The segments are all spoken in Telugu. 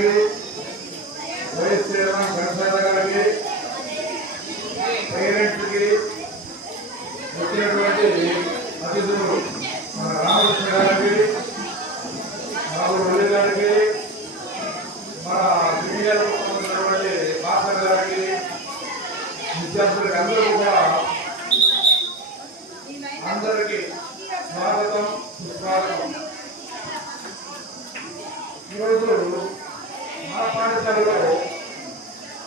గారికి, వైఎస్ చైర్మన్ గణేశ్వర గారికి, పేరెంట్స్కి, వచ్చినటువంటి అతిథులు మన రామకృష్ణ గారికి, రాహుల్ గారికి, మన సీనియర్ ఉన్నటువంటి భాస్కర్ గారికి, విద్యార్థులకి అందరికీ స్వాగతం సుస్వాగతం. ఈరోజు మా పాఠశాలలో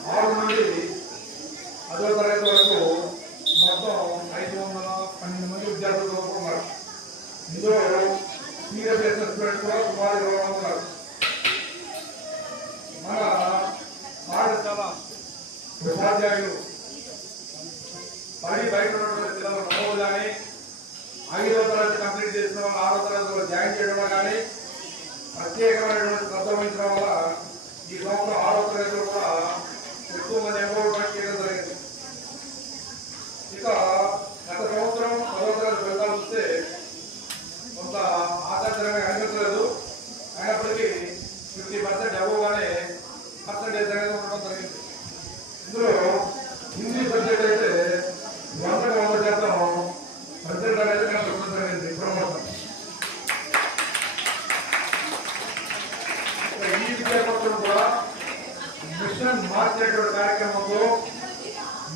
6 నుండి 10వ తరగతి వరకు మొత్తం 512 మంది విద్యార్థులు ఉన్నారు. ఇందులో సీనియర్ స్టూడెంట్స్ కూడా సుమారు 20 ఉన్నారు. మన పాఠశాల ఉపాధ్యాయులు బయట ఉన్నటువంటి పిల్లలు నమోదు కానీ 5వ తరగతి కంప్లీట్ చేసిన వాళ్ళు 6వ తరగతిలో జాయిన్ చేయడం కానీ ప్రత్యేకమైనటువంటి శ్రద్ధ వహించడం వల్ల ఈ సంవత్సరం 6వ తరగతిలో కూడా ఎక్కువ మంది ఎన్రోల్మెంట్ చేయడం జరిగింది. ఇక గత సంవత్సరం 10వ తరగతి ఫలితాలు వస్తే కొంత ఆసక్తికరంగా అనిపించలేదు. అయినప్పటికీ 50% అవ్వగానే పర్సెంటేజ్ అనేది ఉండడం జరిగింది. ఇందులో హిందీ సబ్జెక్ట్ అయితే 100% పర్సెంట్ అనేది ఉండడం జరిగింది. ప్రమోషన్ ఈ విద్యాపత్రం కూడా మిషన్ మార్చేటువంటి కార్యక్రమంలో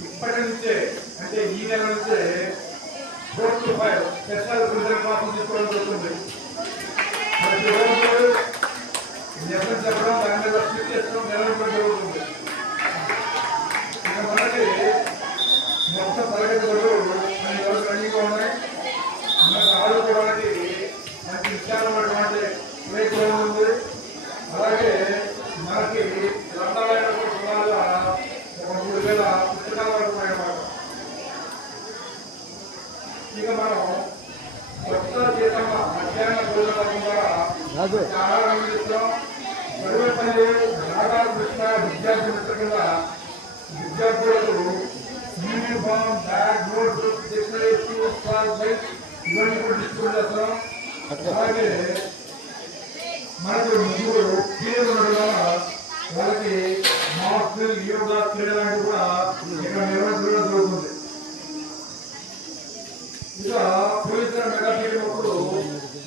ఇప్పటి నుంచే అంటే ఈ నెల నుంచే 4 to 5 స్పెషల్ రిజల్ట్ క్లాసులు తీసుకోవడం జరుగుతుంది. ప్రతిరోజు లెసన్ చెప్పడం, దాని మీద స్విచ్ చేసుకోవడం నిర్వహించడం జరుగుతుంది. ఇక మనకి మొత్తం తరగతులు రన్నింగ్గా ఉన్నాయి. మనకు ఆడుకోవడానికి మంచి విశాలమైనటువంటి ప్లే గ్రౌండ్ ఉంది. అలాగే మనకి గ్రంథాలయాలకు సుమారుగా 3000 పుస్తకాల వరకు ఉన్నాయన్నమాట. ఇక మనం కొత్త చేతమ్మ మధ్యాహ్న భోజన పథకం ద్వారా చాలా అందిస్తున్నాం. సర్వేపల్లి రాధాకృష్ణ విద్యార్థి మిత్ర కింద విద్యార్థులకు uniform, bag, note book, dictionary, shoes, class bike ఇవన్నీ కూడా డిస్ట్రిబ్యూట్ చేస్తాం. అలాగే మనకు ముగ్గురు పీరియడ్ ఉండడం వల్ల వాళ్ళకి మాస్క్, యోగా, క్రీడ లాంటివి కూడా ఇక్కడ నిర్వహించడం జరుగుతుంది. ఇక పోలీసుల మెగా పీరియడ్ అప్పుడు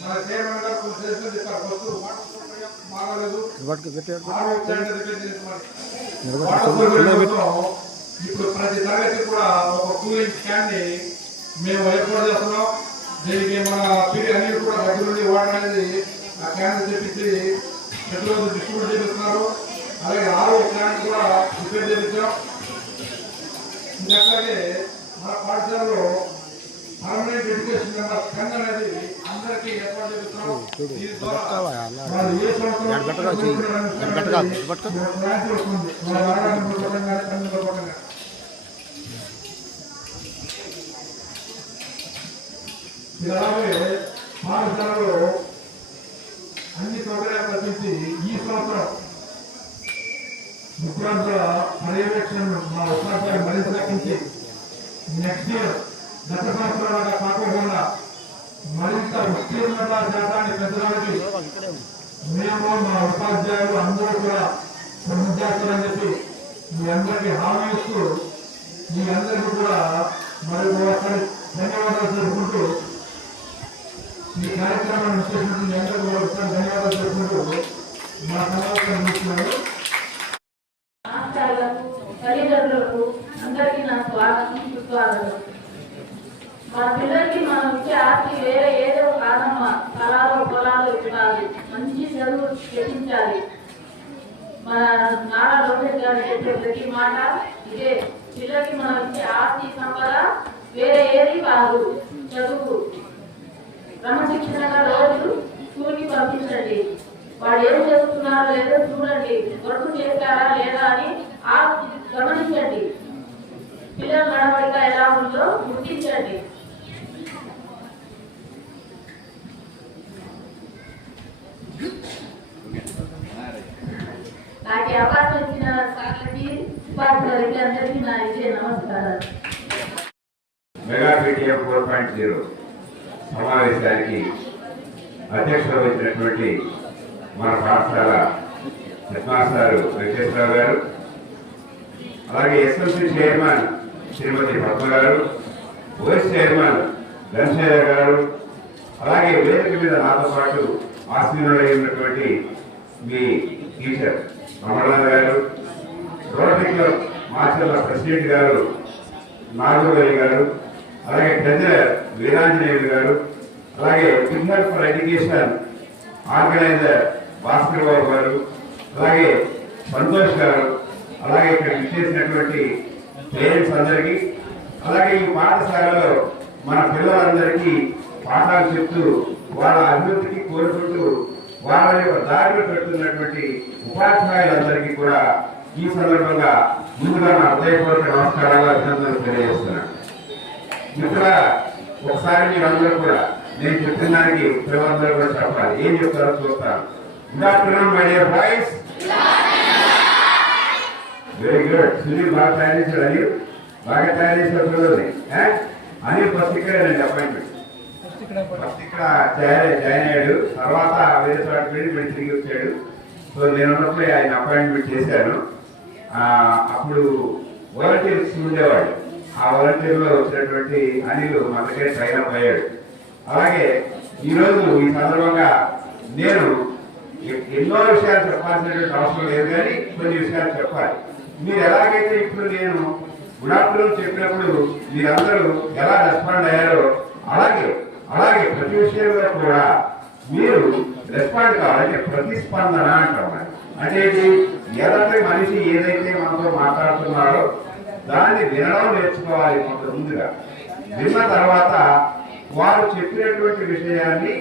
మన చైర్మన్ గారు కొన్ని సజెషన్ చెప్పారు. ఫస్ట్ మారలేదు, ఇప్పుడు ప్రతి తరగతి కూడా ఒక కూలింగ్ క్యాన్ ని మేము ఏర్పాటు చేస్తున్నాం. దీనికి మన పీరియడ్ అన్ని కూడా దగ్గర నుండి వాటర్ అనేది ఆ క్యాన్ తెప్పించి ప్రతిరోజు డిస్ట్రిబ్యూట్ చేపిస్తున్నారు. అలాగే 6వ క్యాన్ కూడా రిపేర్ చేయించాం. ఇంకట్లాగే మన పాఠశాలలో పర్మనెంట్ ఎడ్యుకేషన్ మెంబర్ కన్ అనేది అందరికీ ఏర్పాటు చేస్తున్నాం. దీని ద్వారా వాళ్ళు ఏ సంవత్సరం అలాగే పాఠశాలలో అన్ని సౌకర్యాలు కల్పించి ఈ సంవత్సరం విద్యార్థుల పర్యవేక్షణను మా ఉపాధ్యాయులు మరింత తగ్గించి నెక్స్ట్ ఇయర్ గత సంవత్సరాలుగా కాకుండా మరింత ఉత్తీర్ణత శాతాన్ని పెంచడానికి మేము మా ఉపాధ్యాయులు అందరూ కూడా కృషి చేస్తారని చెప్పి మీ అందరికీ హామీ ఇస్తూ మీ అందరికీ కూడా మరి ఒకసారి ధన్యవాదాలు తెలుపుకుంటూ ఈ కార్యక్రమాన్ని విశేషించి మీ అందరికీ కూడా ఒకసారి ధన్యవాదాలు తెలుపుకుంటూ మా సమావేశం ముగిస్తున్నాను. తల్లిదండ్రులకు అందరికీ నా స్వాగతం, సుస్వాగతం. మా పిల్లలకి మనం ఇచ్చే ఆస్తి వేరే ఏదో కాదమ్మా. స్థలాలు, పొలాలు ఇవ్వాలి, మంచి చదువు చెప్పించాలి. మన నారా లోకేష్ గారు చెప్పే ప్రతి మాట ఇదే. పిల్లలకి మనం ఇచ్చే ఆస్తి సంపద వేరే ఏది కాదు, చదువు. క్రమశిక్షణగా రోజు స్కూల్కి పంపించండి. వాడు ఏం చేస్తున్నారో లేదో చూడండి. వర్క్ చేస్తారా లేదా అని గమనించండి. పిల్లల నడవడిక ఎలా ఉందో గుర్తించండి. నాకు అవకాశం ఇచ్చిన సార్లకి, ఉపాధ్యాయులకి అందరికీ నా ఇదే నమస్కారాలు. మెగా పీటీఎం 4.0 సమావేశానికి అధ్యక్షత వహించినటువంటి మన పాఠశాల హెడ్ మాస్టర్ వెంకటేశ్వరరావు గారు, అలాగే ఎస్ఎల్సి చైర్మన్ శ్రీమతి పద్మ గారు, వైస్ చైర్మన్ ఘనశేఖర గారు, అలాగే వేదిక మీద నాతో పాటు ఆశీనులైనటువంటి మీ టీచర్ రమణాథ్ గారు, రోటరీ క్లబ్ మాచర్ల ప్రెసిడెంట్ గారు నాగోగలి గారు, అలాగే ట్రెజరర్ వీరాంజనేయులు గారు, అలాగే finger for education organiser Bhaskar Babu garu, అలాగే సంతోష్ గారు, అలాగే ఇక్కడ విచ్చేసినటువంటి పేరెంట్స్ అందరికీ, అలాగే ఈ పాఠశాలలో మన పిల్లలందరికీ పాఠాలు చెప్తూ వాళ్ళ అభివృద్ధికి కోరుకుంటూ వాళ్ళ యొక్క దారిలో పెడుతున్నటువంటి ఉపాధ్యాయులందరికీ కూడా ఈ సందర్భంగా ముందుగా నా హృదయపూర్వక నమస్కారాలు, అభినందనలు తెలియజేస్తున్నాను. ఇక్కడ ఒకసారి మీరందరూ కూడా నేను చెప్పిన దానికి పిల్లలందరూ కూడా చెప్పాలి. ఏం చెప్తారో చూస్తాను. Good afternoon my dear boys. Very good. Sunil బాగా తయారు చేశాడు. అనిల్ బాగా తయారు చేశాడు పిల్లల్ని. అనిల్ ఫస్ట్ ఇక్కడేనండి అపాయింట్మెంట్. ఫస్ట్ ఇక్కడ జాయిన్ అయ్యాడు, తర్వాత వేరే చోట వెళ్ళి మళ్ళీ తిరిగి వచ్చాడు. సో నేను ఉన్నప్పుడు ఆయన అపాయింట్మెంట్ చేశాను. అప్పుడు వాలంటీర్స్ ఉండేవాడు. ఆ వాలంటీర్లో వచ్చినటువంటి అనిల్ మన దగ్గర ట్రైన్ అప్ అయ్యాడు. అలాగే ఈరోజు ఈ సందర్భంగా నేను ఎన్నో విషయాలు చెప్పాల్సినటువంటి అవసరం లేదు, కానీ కొన్ని విషయాలు చెప్పాలి. మీరు ఎలాగైతే ఇప్పుడు నేను గుడ్ ఆఫ్టర్నూన్ చెప్పినప్పుడు మీరందరూ ఎలా రెస్పాండ్ అయ్యారో అలాగే ప్రతి విషయంలో కూడా మీరు రెస్పాండ్ కావాలంటే ప్రతిస్పందన అంటారు. అంటే ఏదంటే మనిషి ఏదైతే మనతో మాట్లాడుతున్నారో దాన్ని వినడం నేర్చుకోవాలి. కొంత ముందుగా విన్న తర్వాత వారు చెప్పినటువంటి విషయాన్ని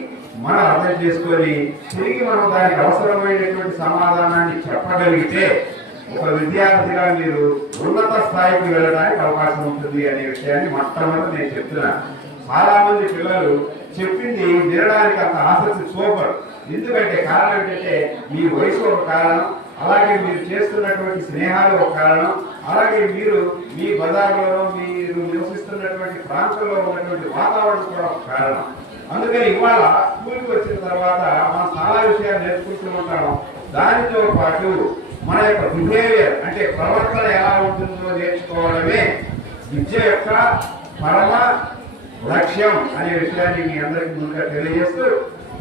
మనం అర్థం చేసుకొని తిరిగి మనం దానికి అవసరమైనటువంటి సమాధానాన్ని చెప్పగలిగితే ఒక విద్యార్థిగా మీరు ఉన్నత స్థాయికి వెళ్ళడానికి అవకాశం ఉంటుంది అనే విషయాన్ని మొట్టమొదటి నేను చెప్తున్నాను. చాలా మంది పిల్లలు చెప్పింది వినడానికి అంత ఆసక్తి చూపరు. ఎందుకంటే కారణం ఏంటంటే మీ వయసు ఒక కారణం, అలాగే మీరు చేస్తున్నటువంటి స్నేహాలు ఒక కారణం, అలాగే మీరు మీ బజార్లో మీరు నివసిస్తున్నటువంటి ప్రాంతంలో ఉన్నటువంటి వాతావరణం కూడా ఒక కారణం. అందుకని ఇవాళ స్కూల్కి వచ్చిన తర్వాత మనం చాలా విషయాలు నేర్చుకుంటూ ఉంటాం. దానితో పాటు మన యొక్క బిహేవియర్ అంటే ప్రవర్తన ఎలా ఉంటుందో నేర్చుకోవడమే విద్య యొక్క పరమ లక్ష్యం అనే విషయాన్ని మీ అందరికీ ముందుగా తెలియజేస్తూ,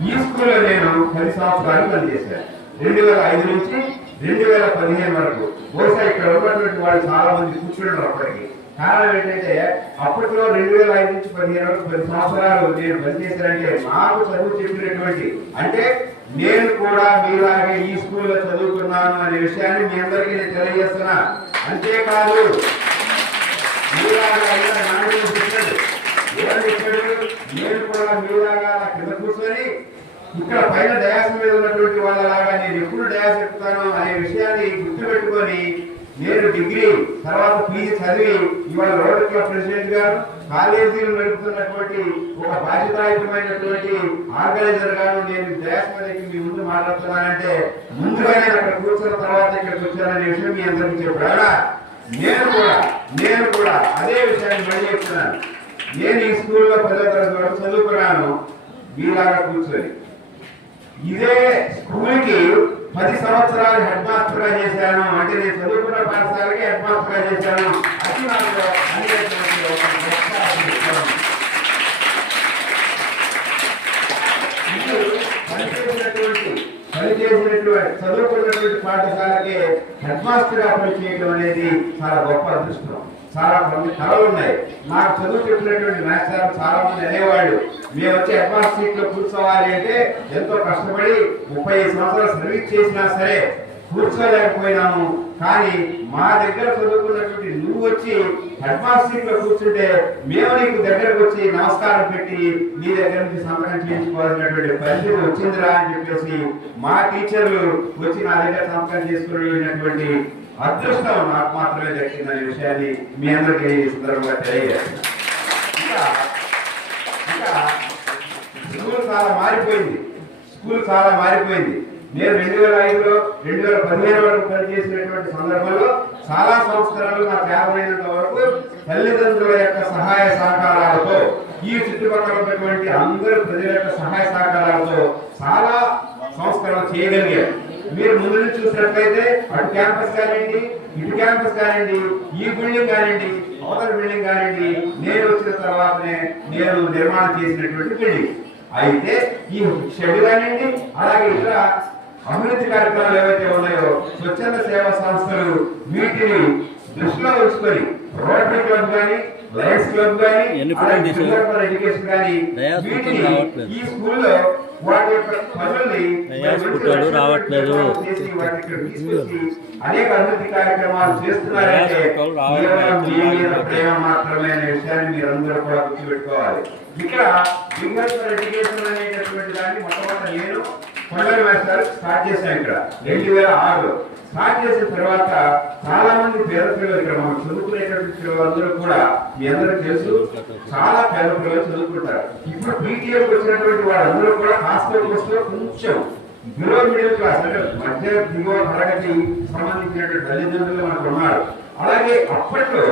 ఈ స్కూల్లో నేను 10 సంవత్సరాలు పనిచేశాను. 2005 నుంచి 2015 వరకు. బహుశా ఇక్కడ ఉన్నటువంటి వాళ్ళు చాలా మంది కూర్చున్నారు అప్పటికి. కారణం ఏంటంటే అప్పట్లో 2005 నుంచి 15 వరకు 10 సంవత్సరాలు నేను పనిచేశానంటే నాకు చదువు చెప్పినటువంటి, అంటే నేను కూడా మీలాగే ఈ స్కూల్లో చదువుకున్నాను అనే విషయాన్ని మీ అందరికీ నేను తెలియజేస్తున్నా. అంతేకాదు మీలాగా నేను కూడా మీలాగా కింద కూర్చొని ఇక్కడ పైన డయాస్ మీద ఉన్నటువంటి వాళ్ళలాగా నేను ఎప్పుడు డయాస్ ఎక్కుతాను అనే విషయాన్ని గుర్తుపెట్టుకొని నేను డిగ్రీ తర్వాత పీజీ చదివి ఇవాళ రోటరీ క్లబ్ ప్రెసిడెంట్ గారు, కాలేజీలు నడుపుతున్నటువంటి ఒక బాధ్యతాయుతమైనటువంటి ఆర్గనైజర్ గాను నేను డయాస్ మీదకి మీ ముందు మాట్లాడుతున్నానంటే ముందుగా నేను అక్కడ కూర్చున్న తర్వాత ఇక్కడికి వచ్చాననే విషయం మీ అందరికీ చెప్పాడా. నేను కూడా అదే విషయాన్ని మళ్ళీ చెప్తున్నాను. నేను ఈ స్కూల్లో 10వ తరగతి వరకు చదువుకున్నాను మీలాగా కూర్చొని. ఇదే స్కూల్కి 10 సంవత్సరాలు హెడ్ మాస్టర్ గా చేశాను. అంటే నేను చదువుకున్న పాఠశాలకి హెడ్ మాస్టర్ గా చేశాను. అది నాకు పనిచేసినటువంటి చదువుకున్నటువంటి పాఠశాలకి హెడ్ మాస్టర్ గా పనిచేయడం అనేది చాలా గొప్ప అదృష్టం. చాలా మంది కళలు ఉన్నాయి. నాకు చదువు చెప్పినటువంటి మాస్టర్ చాలా మంది అనేవాళ్ళు, మేము వచ్చి అడ్వాన్స్ సీట్ లో కూర్చోవాలి అంటే ఎంతో కష్టపడి 35 సంవత్సరాలు సర్వీస్ చేసినా సరే కూర్చోలేకపోయినాము. కానీ మా దగ్గర చదువుకున్నటువంటి నువ్వు వచ్చి అడ్వాన్స్ సీట్ లో కూర్చుంటే మేము నీకు దగ్గరకు వచ్చి నమస్కారం పెట్టి నీ దగ్గర నుంచి సంతకం చేయించుకోవాల్సినటువంటి పరిస్థితి వచ్చిందిరా అని చెప్పేసి మా టీచర్లు వచ్చి నా దగ్గర సంతకం చేసుకునేటువంటి అదృష్టం నాకు మాత్రమే దక్కిందనే విషయాన్ని మీ అందరికీ ఈ సందర్భంగా తెలియజేస్తున్నాను. ఇంకా స్కూల్ చాలా మారిపోయింది. నేను 2005లో 2015 వరకు పనిచేసినటువంటి సందర్భంలో చాలా సంవత్సరాలు నాకు చేరమైనంత వరకు తల్లిదండ్రుల యొక్క సహాయ సహకారాలతో ఈ చుట్టుపక్కల ఉన్నటువంటి అందరూ ప్రజల యొక్క సహాయ సహకారాలతో చాలా సంస్కరణ చేయగలిగారు. మీరు ముందు నుంచి చూసినట్లయితే అటు క్యాంపస్ కానివ్వండి, ఇటు క్యాంపస్ కానివ్వండి, ఈ బిల్డింగ్ కానివ్వండి, అవతల బిల్డింగ్ కానివ్వండి, నేను వచ్చిన తర్వాతనే నేను నిర్మాణం చేసినటువంటి బిల్డింగ్. అయితే ఈ షెడ్ కానివ్వండి, అలాగే ఇతర అభివృద్ధి కార్యక్రమాలు ఏవైతే ఉన్నాయో స్వచ్ఛంద సేవా సంస్థలు వీటిని దృష్టిలో ఉంచుకొని రోటరీ క్లబ్ కానీ, లయన్స్ క్లబ్ కానీ, ఎడ్యుకేషన్ కానీ వీటిని ఈ స్కూల్లో వాటి యొక్క పనుల్ని అనేక అభివృద్ధి కార్యక్రమాలు చేస్తున్నారంటే కేవలం మీ మీద ప్రేమ మాత్రమే అనే విషయాన్ని మీరందరూ కూడా గుర్తుపెట్టుకోవాలి. ఇక్కడ ఫింగర్ ఎడ్యుకేషన్ అనేటటువంటి దాన్ని మొట్టమొదటి నేను కొండలు వేస్తారు స్టార్ట్ చేశాను. ఇక్కడ 2006లో స్టార్ట్ చేసిన తర్వాత చాలా మంది పేద పిల్లలు ఇక్కడ మనం చదువుకునేటువంటి పిల్లలందరూ కూడా మీ అందరికీ తెలుసు, చాలా పేద పిల్లలు చదువుకుంటారు. ఇప్పుడు పీటీఎఫ్ వచ్చినటువంటి వాళ్ళందరూ కూడా హాస్టల్ వస్తూ కొంచెం బిలో మిడిల్ క్లాస్ అంటే మధ్య దిగువ తరగతి సంబంధించినటువంటి తల్లిదండ్రులు మనకు ఉన్నారు. అలాగే అప్పట్లో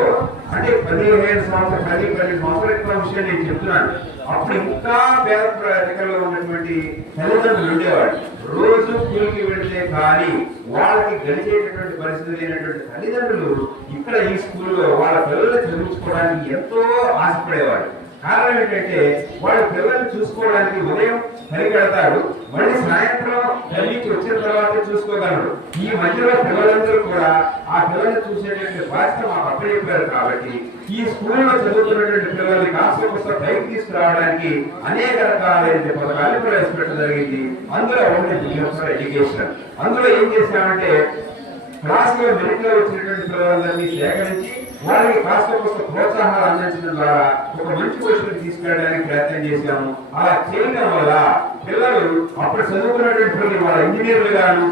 అంటే 15 సంవత్సరాల విషయం నేను చెప్తున్నాను. అప్పుడు ఇంకా పేద ప్రజల్లో ఉన్నటువంటి తల్లిదండ్రులు ఉండేవాడు. రోజు కూలికి వెళితే కానీ వాళ్ళకి గడిచేటటువంటి పరిస్థితి లేనటువంటి తల్లిదండ్రులు ఇక్కడ ఈ స్కూల్లో వాళ్ళ పిల్లల్ని చదివించుకోవడానికి ఎంతో ఆశపడేవాడు. కారణం ఏంటంటే వాళ్ళ పిల్లల్ని చూసుకోవడానికి ఉదయం పరిగెడతాడు, మళ్ళీ సాయంత్రం తల్లికి వచ్చిన తర్వాత చూసుకోగలడు. ఈ మధ్యలో పిల్లలందరూ కూడా ఆ పిల్లల్ని చూసేటువంటి బాధ్యత మాకు అక్కడ చెప్పారు. కాబట్టి ఈ స్కూల్లో చదువుతున్నటువంటి పిల్లల్ని కాస్త పుస్తకం పైకి తీసుకురావడానికి అనేక రకాలైన పథకాలు ప్రవేశపెట్టడం జరిగింది. అందులో ఒకటి ఎడ్యుకేషన్. అందులో ఏం చేశామంటే క్లాసులో మెరిట్లో వచ్చినటువంటి పిల్లలందరినీ సేకరించి వాళ్ళకి కాస్త కొంత ప్రోత్సాహాలు అందించడం ద్వారా ఒక మంచి పొజిషన్ తీసుకెళ్ళడానికి ప్రయత్నం చేశాము. అలా చేయడం వల్ల పిల్లలు అప్పుడు చదువుకున్నటువంటి పిల్లలు వాళ్ళ ఇంజనీర్లు గాను,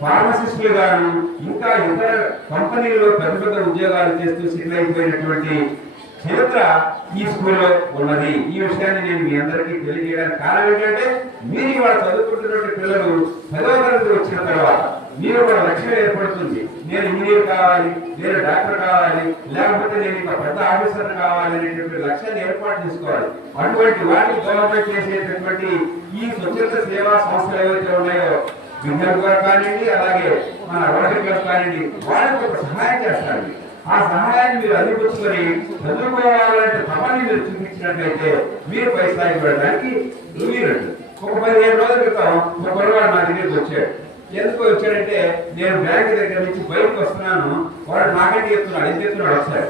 ఫార్మసిస్టులు గాను, ఇంకా ఇతర కంపెనీల్లో పెద్ద పెద్ద ఉద్యోగాలు చేస్తూ సెటిల్ అయిపోయినటువంటి చరిత్ర ఈ స్కూల్లో ఉన్నది. ఈ విషయాన్ని నేను మీ అందరికీ తెలియజేయడానికి కారణం ఏంటంటే మీరు ఇవాళ చదువుకుంటున్నటువంటి పిల్లలు 10వ తరగతి వచ్చిన తర్వాత మీరు ఒక లక్ష్యం ఏర్పడుతుంది. నేను ఇంజనీర్ కావాలి, నేను డాక్టర్ కావాలి, లేకపోతే నేను ఇంకా పెద్ద ఆఫీసర్ కావాలి అనేటువంటి లక్ష్యాన్ని ఏర్పాటు చేసుకోవాలి. అటువంటి వాటిని గవర్నమెంట్ చేసేటటువంటి ఈ స్వచ్ఛంద సేవా సంస్థలు ఏవైతే ఉన్నాయో విద్యార్థులు కానివ్వండి, అలాగే మన రోటరీ క్లబ్ కానివ్వండి, వాళ్ళకి ఒక సహాయం చేస్తారు. ఆ సహాయాన్ని మీరు అందిపుచ్చుకొని చదువుకోవాలంటే తమని మీరు చూపించినట్లయితే మీరు పై స్థాయికి వెళ్ళడానికి వీలుంటుంది. ఒక 15 రోజుల క్రితం ఒక కుర్రవాడు నా దగ్గరికి వచ్చాడు. ఎందుకు వచ్చాడంటే నేను బ్యాంక్ దగ్గర నుంచి బయటకు వస్తున్నాను, వాడు నాకంటే చెప్తున్నాడు. ఏం చెప్తున్నాడు ఒకసారి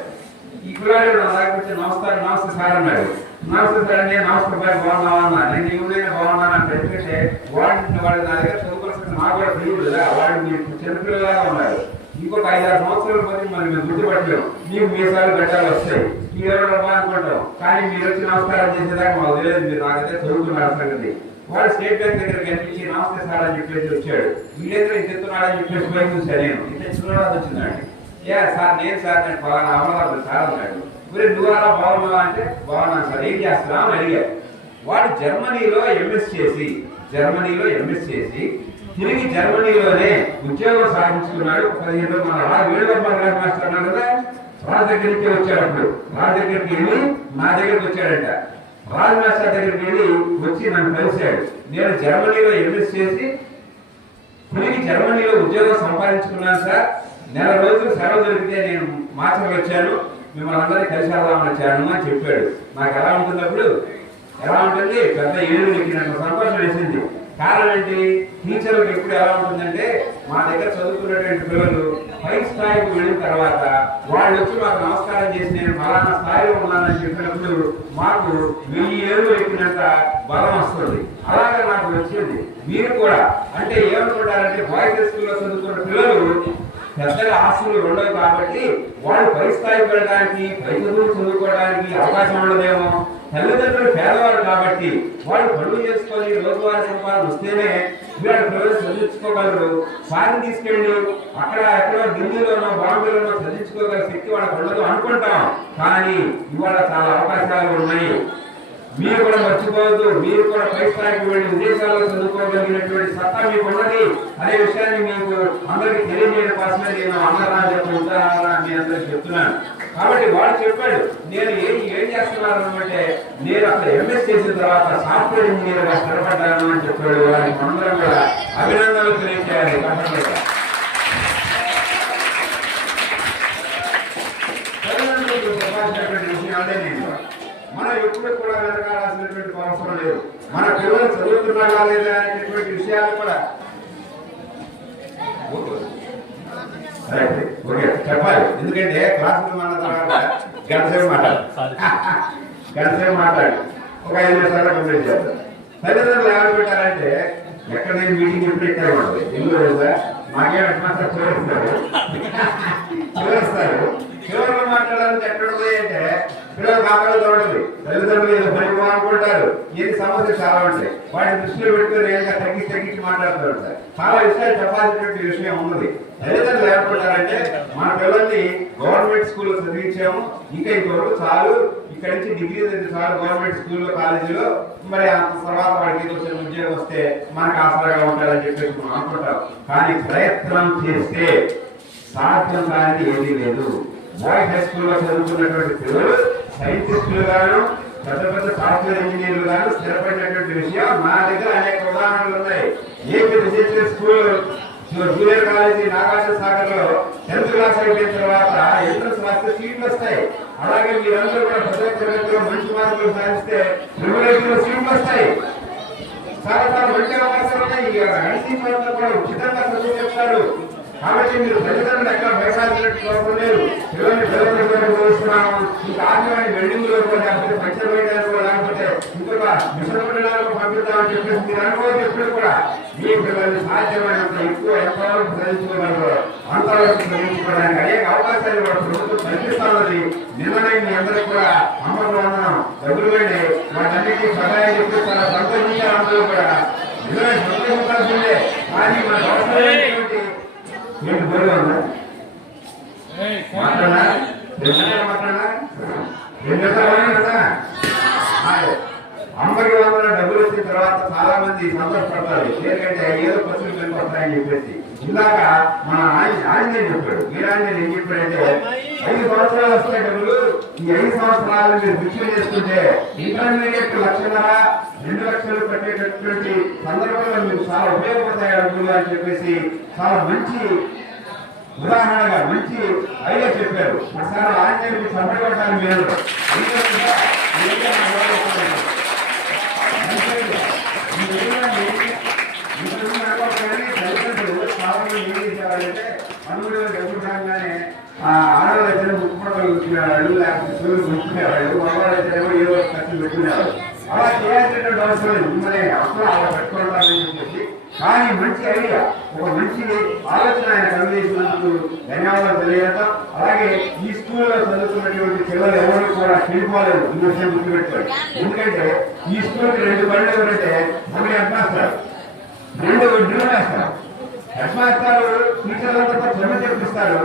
ఈ కుర్రాడు నా దగ్గర వచ్చి నమస్తే సార్ అన్నాడు. నమస్తే సార్ నేను నమస్తే బాయ్ బాగున్నావా అన్నా. నేను ఏమైనా బాగున్నాను అంటే ఎందుకంటే వాడు నా దగ్గర చదువుకోవాల్సిన నాకు కూడా తెలియదు కదా, వాడు మీరు చిన్నపిల్లలాగా ఉన్నారు. ఇంకొక 5-6 సంవత్సరాల పోతే మరి మేము గుర్తుపట్టలేము, మీకు మీసాలు గడ్డాలు వస్తాయి, మీరు ఎవరు అనుకుంటాం. కానీ మీరు వచ్చి నమస్కారం చేసేదాకా మాకు తెలియదు, మీరు నాకైతే చదువుకున్నారు సంగతి. వాడు స్టేట్ బ్యాంక్ దగ్గర కనిపించి నమస్తే సార్ అని చెప్పేసి వచ్చాడు. వీళ్ళేదో చెప్తున్నాడు అని చెప్పేసి పోయి చూశాను. నేను ఇంత చూడడానికి వచ్చిందండి. సార్ నేను సార్ నేను పలానా అమరావతి సార్ అన్నాడు. మీరు నువ్వు అలా బాగున్నావా అంటే బాగున్నాను సార్, ఏం చేస్తున్నావు అని అడిగారు. వాడు జర్మనీలో ఎంఎస్ చేసి తిరిగి జర్మనీలోనే ఉద్యోగం సాధించుకున్నాడు. 15 మన వేణుగోపాల్ మాస్టర్ అన్నాడు కదా, రాజు దగ్గరికి వచ్చాడు. అప్పుడు రాజు దగ్గరికి వెళ్ళి నా దగ్గరికి వచ్చాడంట. రాజు మాస్టర్ దగ్గరికి వెళ్ళి వచ్చి నన్ను కలిశాడు. నేను జర్మనీలో ఎంఎస్ చేసి తిరిగి జర్మనీలో ఉద్యోగం సంపాదించుకున్నాను సార్, నెల రోజులు సెలవు దొరికితే నేను మాచర్లు వచ్చాను, మిమ్మల్ని అందరినీ కలిసి వెళ్దామని వచ్చాను అని చెప్పాడు. నాకు ఎలా ఉంటుంది అప్పుడు? ఎలా ఉంటుంది? పెద్ద ఏడు ఎక్కినంత సంతోషం వేసింది. కారణం ఏంటి? టీచర్లకు ఎప్పుడు ఎలా ఉంటుందంటే మా దగ్గర చదువుకున్నటువంటి పిల్లలు పై స్థాయికి వెళ్ళిన తర్వాత వాళ్ళు వచ్చి మాకు నమస్కారం చేసి నేను ఫలానా స్థాయిలో ఉన్నానని చెప్పినప్పుడు మాకు 1000 ఏళ్ళు ఎక్కినంత బలం వస్తుంది. అలాగే నాకు వచ్చింది. మీరు కూడా అంటే ఏమనుకుంటారంటే బాయ్స్ స్కూల్లో చదువుకున్న పిల్లలు పెద్దగా ఆస్తులు ఉండవు కాబట్టి వాళ్ళు పై స్థాయికి వెళ్ళడానికి, పై చదువులు చదువుకోవడానికి అవకాశం ఉండదేమో. తల్లిదండ్రులు పేదవారు కాబట్టి వాళ్ళు పనులు చేసుకొని రోజువారీ సంపాదన వస్తేనే వీళ్ళ పిల్లలు చదివించుకోగలరు. సారిని తీసుకెళ్ళి అక్కడ ఎక్కడో ఢిల్లీలోనో బాంబేలోనో చదివించుకోగల శక్తి వాళ్ళకి ఉండదు అనుకుంటాం. కానీ ఇవాళ చాలా అవకాశాలు ఉన్నాయి. మీరు కూడా మర్చిపోవద్దు. మీరు కూడా పై స్థాయికి వెళ్ళి విదేశాల్లో చదువుకోగలిగినటువంటి సత్తా మీకు ఉన్నది అనే విషయాన్ని మీకు అందరికీ తెలియజేయడం కోసమే నేను అన్నరాజు యొక్క ఉదాహరణ మీ అందరికి చెప్తున్నాను. కాబట్టి వాడు చెప్పాడు, నేను ఏం చేస్తున్నాను అంటే నేను అక్కడ ఎంఎస్ చేసిన తర్వాత సాఫ్ట్వేర్ ఇంజనీర్ గా స్థిరపడ్డాను అని చెప్పాడు. వారికి అందరం కూడా అభినందనలు తెలియజేయాలి. మనం ఎప్పుడు కూడా వెనకాల్సినటువంటి అవసరం లేదు. మన పిల్లలు చదువుతున్నారా లేదా అనేటువంటి విషయాలు కూడా ఓకే చెప్పాలి. ఎందుకంటే క్లాసులు మన తర్వాత గంటసేపు మాట్లాడు ఒక 5 నిమిషాలు కంప్లీట్ చేస్తారు. తల్లిదండ్రులు ఎవరు పెట్టారంటే ఎక్కడ నేను మీటింగ్ ఎప్పుడు ఎక్కడ ఉండదు. ఎందుకు తెలుసా? మాకేం మాత్రం చివరిస్తారు. చివరిలో మాట్లాడాలంటే ఎక్కడ ఉంటుంది అంటే పిల్లలు కాకలు చూడండి. తల్లిదండ్రులు ఏదో పని అనుకుంటారు. ఏది సమస్యలు చాలా ఉంటాయి. వాటిని దృష్టిలో పెట్టుకుని ఏదైనా తగ్గించి మాట్లాడుతూ ఉంటారు. చాలా విషయాలు చెప్పాల్సినటువంటి విషయం ఉన్నది. తల్లిదండ్రులు ఏర్పడ్డారంటే మన పిల్లల్ని గవర్నమెంట్ స్కూల్లో చదివించాము, ఇంకా ఇంతవరకు చాలు, ఇక్కడి నుంచి డిగ్రీ చాలు గవర్నమెంట్ స్కూల్లో కాలేజీలో, మరి అంత తర్వాత వాడికి ఏదో ఉద్యోగం వస్తే మనకు ఆసరాగా ఉంటారని చెప్పేసి మనం అనుకుంటాం. కానీ ప్రయత్నం చేస్తే సాధ్యం కానిది ఏదీ లేదు. బాయ్స్ హై స్కూల్లో చదువుకున్నటువంటి పిల్లలు సైంటిస్టులు గాను పెద్ద పెద్ద సాఫ్ట్వేర్ ఇంజనీర్లు గాను స్థిరపడినటువంటి విషయం నా దగ్గర అనేక ఉదాహరణలు ఉన్నాయి. AP residential school junior college Nagarjuna Sagar లో 10th క్లాస్ అయిపోయిన తర్వాత ఎంట్రన్స్ రాస్తే సీట్లు వస్తాయి. అలాగే మీరందరూ కూడా ప్రతి తరగతిలో మంచి మార్కులు సాధిస్తే ప్రివిలేజ్లో సీట్లు వస్తాయి. చాలా చాలా మంచి అవకాశాలు ఉన్నాయి. అన్ని చోట్ల కూడా ఉచితంగా చదువు చెప్తారు. కాబట్టి మీరు తల్లిదండ్రులు ఎక్కడ భయపడాల్సినట్టు అవసరం లేదు. పిల్లల్ని చూస్తున్నాము, ఇంకా ఆర్థికమైన వెల్డింగ్ లో లేకపోతే పంచర్ వేయడానికి లేకపోతే ఇంకొక మిషన్ పెట్టడానికి పంపిద్దామని చెప్పేసి మీరు అనుకోవచ్చు. ఎప్పుడు కూడా మీ పిల్లల్ని సాధ్యమైనంత ఎక్కువ ఎంతవరకు చదివించుకోగలరు అంతవరకు చదివించుకోవడానికి అనేక అవకాశాలు కూడా ప్రభుత్వం కల్పిస్తున్నది. నిన్ననే మీ అందరికీ కూడా అమ్మలు ఉన్నాం డబ్బులు వెళ్ళి వాటన్నిటికీ సహాయం చెప్పి చాలా సంతోషించారు. అందరూ కూడా నిజమే సంతోషించాల్సిందే. కానీ మన అవసరమైనటువంటి అమ్మకి వందల డబ్బులు వచ్చిన తర్వాత చాలా మంది సంతోషపడతారు. ఎందుకంటే ఏదో ఖర్చులు పెరిగిపోతాయని చెప్పేసి. ఇందాక మన ఆంజనేయులు చెప్పాడు. వీరాంజనేయులు ఏం చెప్పాడంటే 5 సంవత్సరాలు వస్తాయి డబ్బులు. ఈ 5 సంవత్సరాలు మీరు దృష్టి చేసుకుంటే ఇంటర్మీడియట్ 1,00,000 2 లక్షలు కట్టేటటువంటి సందర్భంలో మీకు చాలా ఉపయోగపడతాయి డబ్బులు అని చెప్పేసి చాలా మంచి ఉదాహరణగా మంచి ఐడియా చెప్పారు. ఒకసారి ఆంజనేయులకు సంబరపడ్డాను. మీరు తల్లిదండ్రులు చాలా ఏం చేసేవాళ్ళంటే అనుగుణ డబ్బులు రాగానే ఆడవాళ్ళు అయితే ముక్కుపడలు కూర్చునేవాళ్ళు, లేకపోతే సూర్యులు కూర్చునేవాళ్ళు, మగవాళ్ళు అయితేనేమో ఏదో ఖర్చు పెట్టుకునేవాళ్ళు. అలా చేయాల్సినటువంటి అవసరం లేదు. మిమ్మల్ని అసలు అలా పెట్టుకుంటారని చెప్పేసి కానీ మంచి ఐడియా, ఒక మంచి ఆలోచన ఆయన కలిగేసినందుకు ధన్యవాదాలు తెలియజేస్తాం. అలాగే ఈ స్కూల్లో చదువుతున్నటువంటి పిల్లలు ఎవరు కూడా చెడిపోలేదు. ఈ విషయం గుర్తుపెట్టుకోండి. ఎందుకంటే ఈ స్కూల్కి 2 బళ్ళు ఎవరంటే ఒకటి head master, 2 drill master. Head master టీచర్లంతా శ్రమ చేపిస్తారు,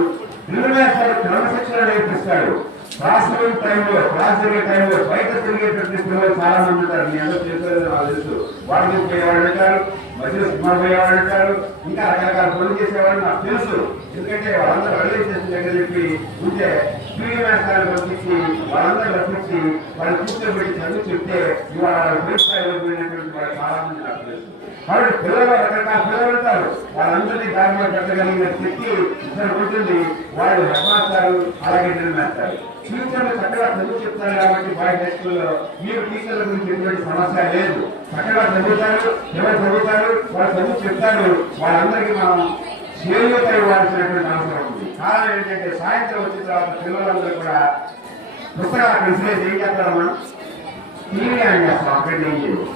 డ్రిల్ మాస్టర్ క్రమశిక్షణ నేర్పిస్తాడు. క్లాస్ రూమ్ టైంలో క్లాస్ జరిగే టైంలో బయట తిరిగేటువంటి పిల్లలు చాలా మంది ఉంటారు. మీ అందరూ చేసేది నాకు తెలుసు. వాళ్ళు పోయేవాళ్ళు ఉంటారు, మధ్యలో సినిమా పోయేవాళ్ళు ఉంటారు, ఇంకా రకరకాల పనులు చేసేవాళ్ళు నాకు తెలుసు. ఎందుకంటే వాళ్ళందరూ రైల్వే స్టేషన్ దగ్గర చెప్పి ఉంటే స్పీడ్ మాస్టర్లు పంపించి వాళ్ళందరూ రప్పించి వాళ్ళు కూర్చోబెట్టి చదువు చెప్తే ఇవాళ బయట స్థాయిలో పోయినటువంటి వాళ్ళు చాలా మంది నాకు తెలుసు. కాబట్టి పిల్లలు రకరకాల పిల్లలు ఉంటారు. వాళ్ళందరినీ దారిలో పెట్టగలిగిన శక్తి ఇక్కడ ఉంటుంది. వాళ్ళు హెడ్ మాస్టారు అలాగే డ్రిల్ మాస్టారు. ఫ్యూచర్లో చక్కగా చదువు చెప్తారు. కాబట్టి బాయ్స్ హై స్కూల్లో మీరు టీచర్ల గురించి ఎటువంటి సమస్య లేదు. చక్కగా చదువుతారు, ఎవరు చదువుతారు, వాళ్ళు చదువు చెప్తారు. వాళ్ళందరికీ మనం చేయూత ఇవ్వాల్సినటువంటి అవసరం ఉంది. కారణం ఏంటంటే సాయంత్రం వచ్చిన తర్వాత పిల్లలందరూ కూడా పుస్తకాలు అక్కడ విసిరేసి ఏం చేస్తారు, మనం టీవీ ఆన్ చేస్తాం. అక్కడ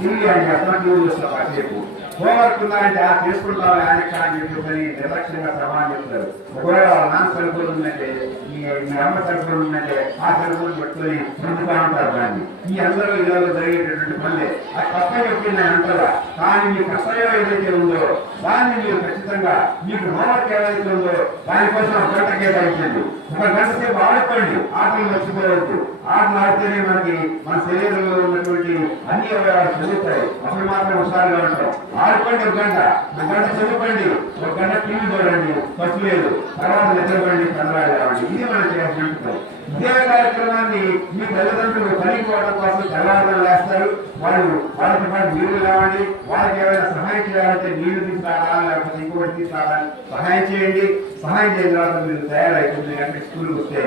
టీవీ ఆన్ చేస్తాం, టీవీ చూస్తాం. కాసేపు హోంవర్క్ ఉందా అంటే చేసుకుంటాం ఆయన అని చెప్పేసి నిర్లక్ష్యంగా సమానం చెప్తారు. ఒకవేళ వాళ్ళ నాన్న సెల్ఫోన్ ఉందంటే మీ అమ్మ సెల్ఫోన్ ఉందంటే ఆ సెల్ఫోన్ పెట్టుకొని ముందుగా ఉంటారు. దాన్ని ఈ అందరూ ఇళ్ళలో జరిగేటటువంటి పనులే. అది కష్టం చెప్పింది అంటారా, కానీ మీ కష్టం ఏదైతే ఉందో దాన్ని మీరు ఖచ్చితంగా మీకు హోంవర్క్ ఏదైతే ఉందో దానికోసం 1 గంట కేటాయించండి. 1 గంట సేపు ఆడుకోండి, ఆటలు మర్చిపోవద్దు. ఆటలు ఆడితేనే మనకి మన శరీరంలో ఉన్నటువంటి అన్ని అవయవాలు చదువుతాయి. అప్పుడు మాత్రం హుషారుగా ఉంటాం. ఆడుకోండి 1 గంట, 1 గంట చదువుకోండి, 1 గంట టీవీ చూడండి, ఖర్చు లేదు. తర్వాత నిద్రపోండి, చదవాలి. ఇది మనం చేయాల్సిన ఇదే కార్యక్రమాన్ని మీ తల్లిదండ్రులు పనిపోవడం కోసం తెల్లవారులు వేస్తారు. వాళ్ళకి పాటు నీళ్లు కావాలి, వాళ్ళకి ఏమైనా సహాయం చేయాలంటే నీళ్లు తీసుకురావాలా లేకపోతే ఇంకోటి తీసుకురావాలా సహాయం చేయండి. సహాయం చేసిన తర్వాత మీరు తయారైతుంది అంటే స్కూల్కి వస్తే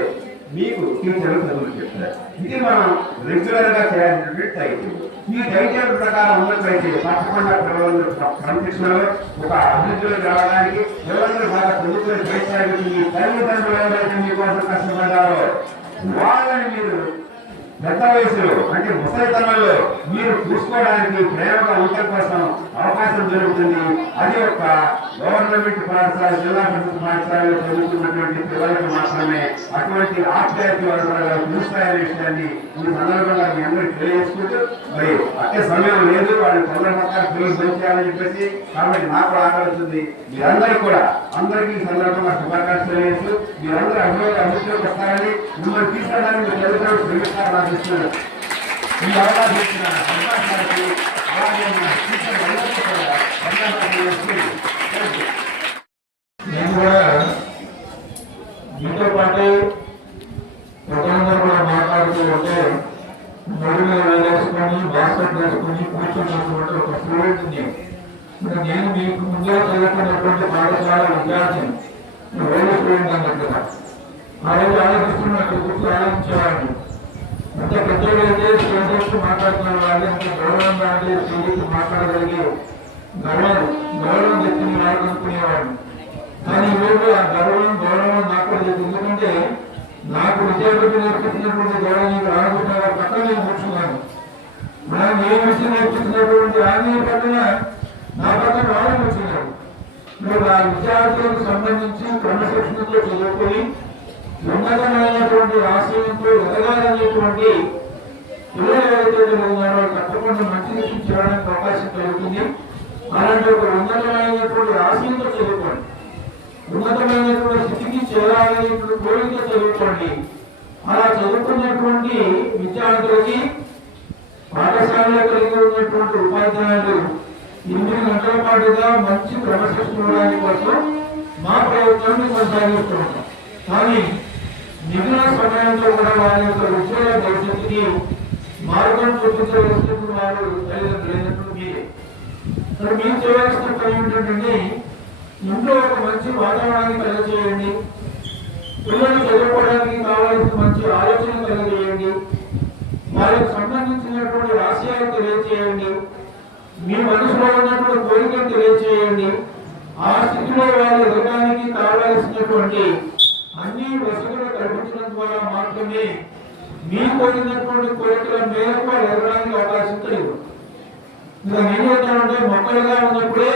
మీకు టీచర్లు చదువులు చెప్తారు. ఇది మనం రెగ్యులర్ గా చేయాల్సినటువంటి టైటిల్. ఈ టైటిల్ ప్రకారం ఉన్నట్లయితే తప్పకుండా పిల్లలందరూ క్రమశిక్షణలో ఒక అభివృద్ధిలో రావడానికి పిల్లలందరూ బాగా చదువుకుని ప్రయత్నానికి మీ తల్లిదండ్రులు ఎవరైతే మీకోసం కష్టపడ్డారో వాళ్ళని మీరు పెద్ద వయసులో అంటే ముసలితనంలో మీరు చూసుకోవడానికి ప్రేమగా ఉండటం కోసం అవకాశం దొరుకుతుంది. అది ఒక గవర్నమెంట్ పాఠశాల, జిల్లా పరిషత్ పాఠశాలలో చదువుతున్నటువంటి పిల్లలకు మాత్రమే అటువంటి ఆప్యాయతలు చూస్తాయనే విషయాన్ని ఈ సందర్భంగా మీ అందరికీ తెలియజేసుకుంటూ, మరి అట్టే సమయం లేదు, వాళ్ళు తొందరపక్క పిల్లలు పెంచాలని చెప్పేసి కాబట్టి నాకు ఆకలిస్తుంది. మీరందరూ కూడా అందరికీ ఈ సందర్భంగా శుభాకాంక్షలు తెలియజేస్తూ మీరందరూ అభివృద్ధిలోకి వస్తారని మిమ్మల్ని తీసుకోవడానికి మీ తల్లిదండ్రులు శ్రమిస్తారని ఆశిస్తున్నారు. ఈ అవకాశం ఇచ్చిన అవకాశానికి అలాగే నేను కూడా మీతో పాటు ప్రజలందరూ కూడా మాట్లాడుతూ ఉంటే నడుమ వేసుకొని బాస్కెట్ వేసుకొని కూర్చున్నటువంటి ఒక స్టూడెంట్ నేను మీకు ముందే చదువుకున్నటువంటి పాఠశాల విద్యార్థిని వేరే స్టూడెంట్ అన్నట్టుగా ఆ రోజు ఆలోచిస్తున్నట్టు గుర్తు ఆలోచించేవాడిని. అంటే పెద్దవాళ్ళైతే స్టూడెంట్స్ మాట్లాడుతున్న వాళ్ళు అంటే గౌరవంగా అంటే స్టూడెంట్స్ మాట్లాడగలిగే గౌరవం తెచ్చింది వాళ్ళు అనుకునేవాడిని. కానీ ఈరోజు ఆ గౌరవం నాకు లేదు. ఎందుకంటే నాకు విద్యార్థులు నేర్పిస్తున్నటువంటి గౌరవం నీకు ఆడుకుంటున్న వారి పక్కన నేను కూర్చున్నాను. మనం ఏ విషయం నేర్పిస్తున్నటువంటి ఆంగ్లేయ పక్కన నా పక్కన వాళ్ళు కూర్చున్నారు. మీరు ఆ విద్యార్థులకు సంబంధించి క్రమశిక్షణతో చదువుకొని ఉన్నతమైనటువంటి ఆశయంతో ఎదగాలనేటువంటి పిల్లలు ఎవరైతే ఉన్నారో తప్పకుండా మంచి చేయడానికి అవకాశం కలుగుతుంది. అలాంటి ఒక ఉన్నతమైనటువంటి ఆశయంతో చదువుకోండి, ఉన్నతమైనటువంటి స్థితికి చేరాలనేటువంటి కోరిక చదువుకోండి. అలా చదువుకున్నటువంటి విద్యార్థులకి పాఠశాలలో కలిగి ఉన్నటువంటి ఉపాధ్యాయులు 8 గంటల పాటుగా మంచి క్రమశిక్షణ ఇవ్వడానికి కోసం మా ప్రయత్నాన్ని కొనసాగిస్తూ ఉంటాం. కానీ మిగిలిన సమయంలో కూడా వారి యొక్క ఉద్యోగ భవిష్యత్తుకి మార్గం చూపించవలసినప్పుడు వారు తల్లిదండ్రులు మీరే. మరి మీరు చేయవలసిన పని ఏంటంటే ఇంట్లో ఒక మంచి వాతావరణాన్ని కలగజేయండి, పిల్లలు చదువుకోవడానికి కావాల్సిన మంచి ఆలోచన కలగజేయండి, వారికి సంబంధించినటువంటి ఆశయాలు తెలియజేయండి, మీ మనసులో ఉన్నటువంటి కోరికలు తెలియజేయండి. ఆ స్థితిలో వారు ఎదగడానికి కావాల్సినటువంటి అన్ని వసతులు కల్పించడం ద్వారా మాత్రమే మీ కోరినటువంటి కోరికల మేరకు వాళ్ళు ఎదగడానికి అవకాశం కలిగి. ఇలా ఏం చేద్దామంటే మొక్కలుగా ఉన్నప్పుడే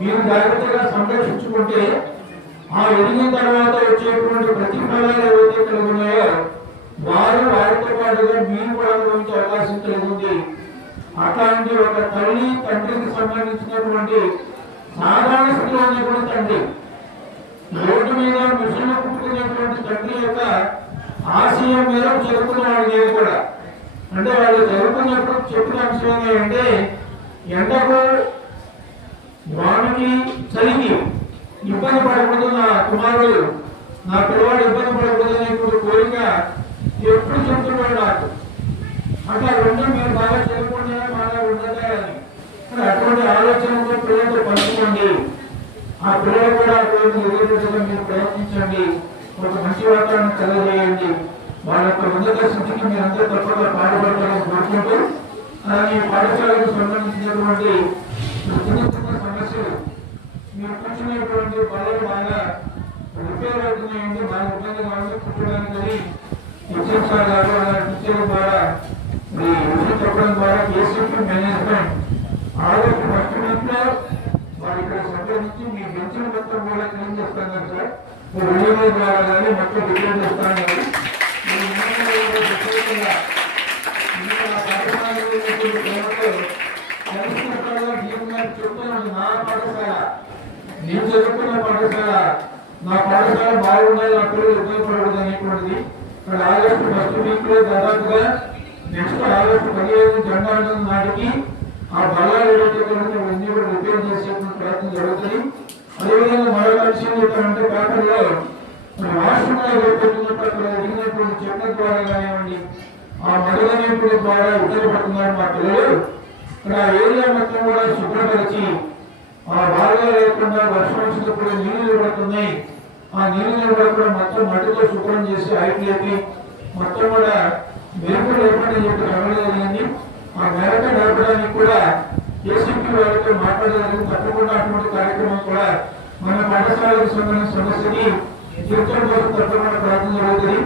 మీరు జాగ్రత్తగా సంరక్షించుకుంటే ఆ ఎదిగిన తర్వాత వచ్చేటువంటి ప్రతిఫలాలు ఏవైతే కలిగి ఉన్నాయో వారితో పాటుగా మీరు కూడా అనుభవించే అవకాశం కలిగి ఉంది. అట్లాంటి ఒక తల్లి తండ్రికి సంబంధించినటువంటి సాధారణ స్థితిలో ఉన్నటువంటి తండ్రి, రోడ్డు మీద మిషన్లు పుట్టుకున్నటువంటి తండ్రి యొక్క ఆశయం మీద చదువుకున్నవాడు నేను కూడా. అంటే వాళ్ళు చదువుకున్నప్పుడు చెప్పిన అంశం ఏంటంటే ఎండకు వాడికి చలికి ఇబ్బంది పడకూడదు, నా కుమారుడు నా పిల్లవాడు ఇబ్బంది పడకూడదు అనేటువంటి కోరిక ఎప్పుడు చెప్తున్నాడు నాకు. అంటే రెండు మీరు బాగా చదువుకుంటే బాగా ఉండదా అని అటువంటి ఆలోచనతో పిల్లలతో పంచుకోండి. ఆ పిల్లలు కూడా ఎదురుగా మీరు ప్రయత్నించండి, ఒక మంచి వాతావరణం కలగజేయండి. వాళ్ళ యొక్క ఉన్నత స్థితికి మీరందరూ తప్పగా పాటుపడతారని కోరుకుంటూ ఈ పాఠశాలకు సంబంధించినటువంటి చిన్న చిన్న సమస్యలు మీరు కూర్చునేటువంటి పనులు బాగా రిపేర్ అవుతున్నాయండి, బాగా ఇబ్బందిగా ఉంది కూర్చోడానికి. హెచ్ఎం సార్ గారు టీచర్ల ద్వారా ఈ విషయం చెప్పడం ద్వారా కేసీపీ మేనేజ్మెంట్ ఆగస్టు 1 వీక్లో వారు ఇక్కడ సంప్రదించి మీ బెంచ్లు మొత్తం కూడా క్లీన్ చేస్తాం కదా సార్, రిలీవ్ ద్వారా కానీ మొత్తం రిపేర్ చేస్తాం కానీ చెప్తున్నాను. నా పాఠశాల, నేను చదువుకున్న పాఠశాల, నా పాఠశాల బాగుండాలి, నా పిల్లలు ఉపయోగపడకూడదు అనేటువంటిది. ఇక్కడ ఆగస్టు 1 వీక్లో దాదాపుగా నెక్స్ట్ ఆగస్టు 15 జెండా నాటికి ఆ బలాలు అన్ని కూడా రిపేర్ చేసేటువంటి ప్రయత్నం జరుగుతుంది. అదేవిధంగా మరొక విషయం చెప్పారంటే పేపర్లో వాష్రూమ్ పెట్టినప్పుడు అక్కడ ఎదిగినటువంటి చెట్ల ద్వారా కానివ్వండి ఆ మడుల నింపుల ద్వారా ఉపయోగపడుతున్నారు మా పిల్లలు. ఇక్కడ ఆ ఏరియా మొత్తం కూడా శుభ్రపరిచి ఆ బాగా లేకుండా వర్షం వచ్చినప్పుడు నీళ్లు నిలబడుతున్నాయి. ఆ నీళ్లు నిలబడకుండా మొత్తం మట్టితో శుభ్రం చేసి ఐటీ మొత్తం కూడా మెరుపు లేపని చెప్పి రమణ జరిగింది. ఆ మెరక నడపడానికి కూడా ఏసీపీ వారితో మాట్లాడడానికి తప్పకుండా అటువంటి కార్యక్రమం కూడా మన పాఠశాలకు సంబంధించిన సమస్యని తీర్చడం కోసం తప్పకుండా ప్రయత్నం జరుగుతుంది.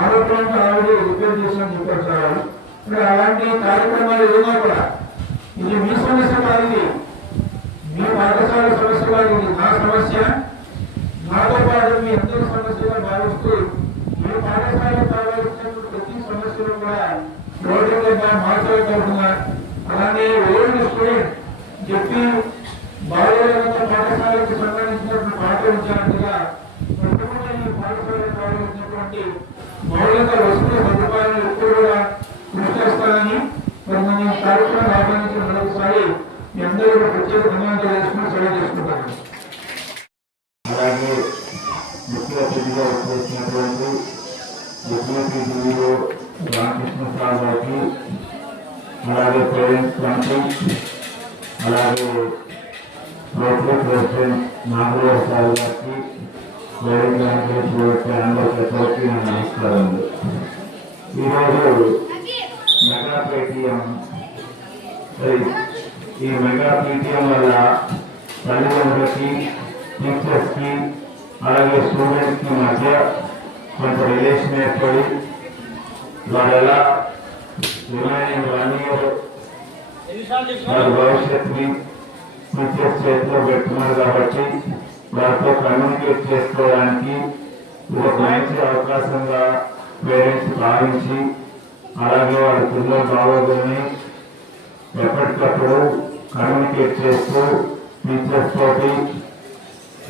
ఆరోపణలకు ఆవిడ రిపేర్ చేసామని చెప్పారు సార్. ఇక్కడ అలాంటి కార్యక్రమాలు ఏదైనా కూడా ఇది మీ సమస్య కాదు, ఇది మీ పాఠశాల సమస్య కాదు, ఇది నా సమస్య. నాతో పాటు మీ అందరి సమస్యగా భావిస్తూ మీ పాఠశాలకు కావాల్సినటువంటి ప్రతి సమస్యలు కూడా రోడ్డుగా మాట్లాడుతున్నా. అలానే ఓల్డ్ స్టూడెంట్ చెప్పి బాలల పాఠశాలకు సంబంధించినటువంటి పాఠ్యాంశాలుగా తప్పకుండా ఈ పాఠశాలకు కావాల్సినటువంటి మౌలిక వసతుల సదుపాయాలు ఎప్పుడు కూడా కృషి చేస్తారని మరి మన కార్యక్రమం ఆహ్వానించిన మరొకసారి మీ అందరూ కూడా ప్రత్యేక ధన్యవాదాలు చేసుకుని సెలవు చేసుకుంటారు. అలాగే ముఖ్య అతిథిగా వచ్చేసినటువంటి డిప్యూటీ డివిఓ రామకృష్ణ సార్ గారికి, అలాగే పేరెంట్స్ కమిటీ, అలాగే లోకల్ ప్రెసిడెంట్ నాగరాజు సార్ గారికి, వేదిక అందరికీ నా నమస్కారములు. ఈరోజు మెగా పేటీఎం, ఈ మెగా పేటీఎం వల్ల తల్లిదండ్రులకి, టీచర్స్ కి, అలాగే స్టూడెంట్స్ కి మధ్య కొంత రిలేషన్ ఏర్పడి వారు ఎలా రిమైనింగ్ 1 year వారి భవిష్యత్తుని టీచర్స్ చేతిలో పెట్టున్నారు కాబట్టి వారితో కమ్యూనికేట్ చేసుకోవడానికి ఇది ఒక మంచి అవకాశంగా పేరెంట్స్ భావించి, అలాగే వారి పిల్లల బాగోగుల్ని ఎప్పటికప్పుడు కమ్యూనికేట్ చేస్తూ టీచర్స్ తోటి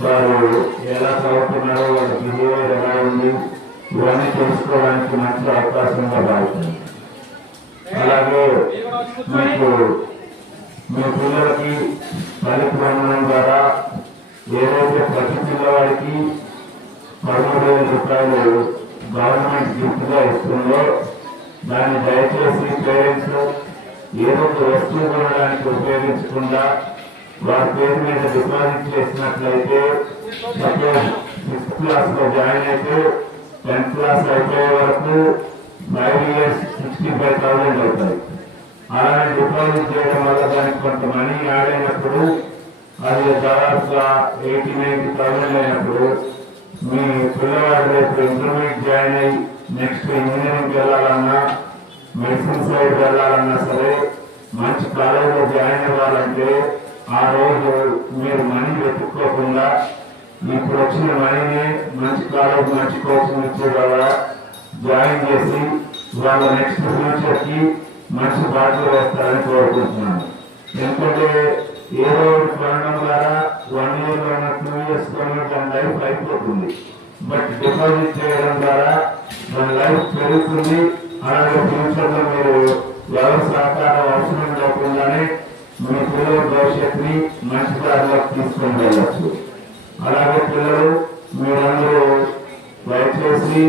వారు ఎలా చదువుతున్నారో, వాళ్ళ బిహేవియర్ ఎలా ఉంది, ఇవన్నీ తెలుసుకోవడానికి మంచి అవకాశంగా భావిస్తుంది. అలాగే మీకు మీ పిల్లలకి పరిపాలన ద్వారా ఏదైతే ప్రతి పిల్లవాడికి 13,000 రూపాయలు గవర్నమెంట్ గిఫ్ట్ గా ఇస్తుందో దాన్ని దయచేసి పేరెంట్స్ ఏదో ఒక వస్తువు కొనడానికి ఉపయోగించకుండా వారి పేరు మీద డిపాజిట్ చేసినట్లయితే, సపోజ్ 6th క్లాస్ లో జాయిన్ అయితే 10th క్లాస్ అయిపోయే వరకు 5 years 65,000 అవుతాయి. అలానే డిపాజిట్ చేయడం వల్ల దానికి కొంత మనీ యాడ్ అయినప్పుడు అది దాదాపుగా 80,000-90,000 అయినప్పుడు మీ పిల్లవాడు రేపు ఇంటర్మీడియట్ జాయిన్ అయ్యి నెక్స్ట్ ఇంజనీరింగ్ వెళ్ళాలన్నా, మెడిసిన్ సైడ్ వెళ్ళాలన్నా సరే, మంచి కాలేజీలో జాయిన్ అవ్వాలంటే ఆ రోజు మీరు మనీ వెతుక్కోకుండా ఇప్పుడు వచ్చిన మనీని మంచి కాలేజ్, మంచి కోచింగ్ ఇచ్చే వాళ్ళ జాయిన్ చేసి వాళ్ళ నెక్స్ట్ ఫ్యూచర్ కి మంచి బాధ్యత వేస్తారని కోరుకుంటున్నాను. ఎందుకంటే ఏదో కొనడం ద్వారా 1 year 2 years దాని లైఫ్ అయిపోతుంది. బట్ డిపాజిట్ చేయడం ద్వారా దాని లైఫ్ పెరుగుతుంది. అలాగే ఫ్యూచర్ లో మీరు ఎవరి సహకారం అవసరం లేకుండానే మీ పిల్లల భవిష్యత్తుని మంచి దారిలోకి తీసుకొని వెళ్ళచ్చు. అలాగే పిల్లలు మీరందరూ దయచేసి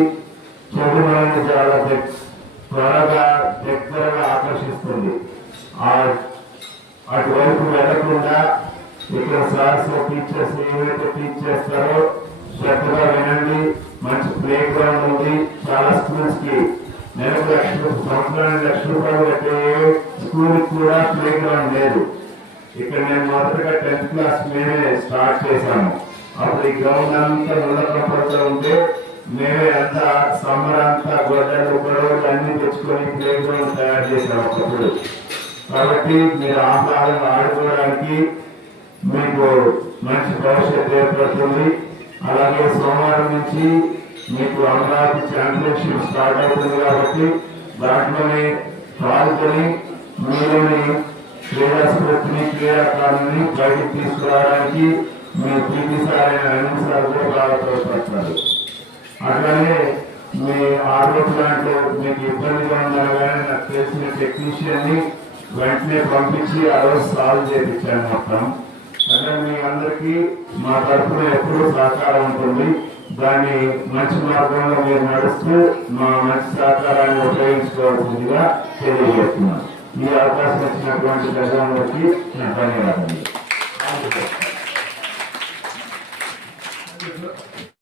చెడు మనల్ని చాలా త్వరగా దగ్గరగా ఆకర్షిస్తుంది. అటువైపు వెళ్లకుండా ఇక్కడ సార్స్ టీచర్స్ ఏవైతే టీచ్ చేస్తారో శ్రద్ధగా వినండి. మంచి ప్లే గ్రౌండ్ ఉంది. చాలా స్కూల్స్ కి నెలకు సంవత్సరానికి 1,00,000 రూపాయలు కట్టే స్కూల్ కూడా ప్లే గ్రౌండ్ లేదు. ఇక్కడ నేను మొదటగా 10th క్లాస్ మేమే స్టార్ట్ చేశాము. అప్పుడు ఈ గ్రౌండ్ అంతా ఉండకపోతూ ఉంటే మేమే అంతా సమ్మర్ అంతా గొడ్డలు గొడవలు అన్ని తెచ్చుకొని ప్లే గ్రౌండ్ తయారు చేశాము ఒకప్పుడు. కాబట్టి మీరు ఆహ్లాదంగా ఆడుకోవడానికి మీకు మంచి భవిష్యత్తు ఏర్పడుతుంది. అలాగే సోమవారం నుంచి మీకు అమరావతి ఛాంపియన్షిప్ స్టార్ట్ అవుతుంది కాబట్టి దాంట్లోనే పాల్గొని మీలోని క్రీడా స్ఫూర్తిని, క్రీడాకారుని బయటకు తీసుకురావడానికి మీ పీటీ సార్ అయిన అనిల్ సార్ కూడా బాగా తోడ్పడతారు. అట్లానే మీ ఆరోగ్య దాంట్లో మీకు ఇబ్బందిగా ఉన్నారు కానీ నాకు తెలిసిన టెక్నీషియన్ ని వెంటనే పంపించి ఆ రోజు సాల్వ్ చేయించాను మొత్తం. అదే మీ అందరికీ మా తరఫున ఎప్పుడూ సహకారం ఉంటుంది. దాన్ని మంచి మార్గంలో మీరు నడుస్తూ మా మంచి సహకారాన్ని ఉపయోగించుకోవాల్సిందిగా తెలియజేస్తున్నాను. ఈ అవకాశం ఇచ్చినటువంటి ప్రజలందరికీ ధన్యవాదాలు.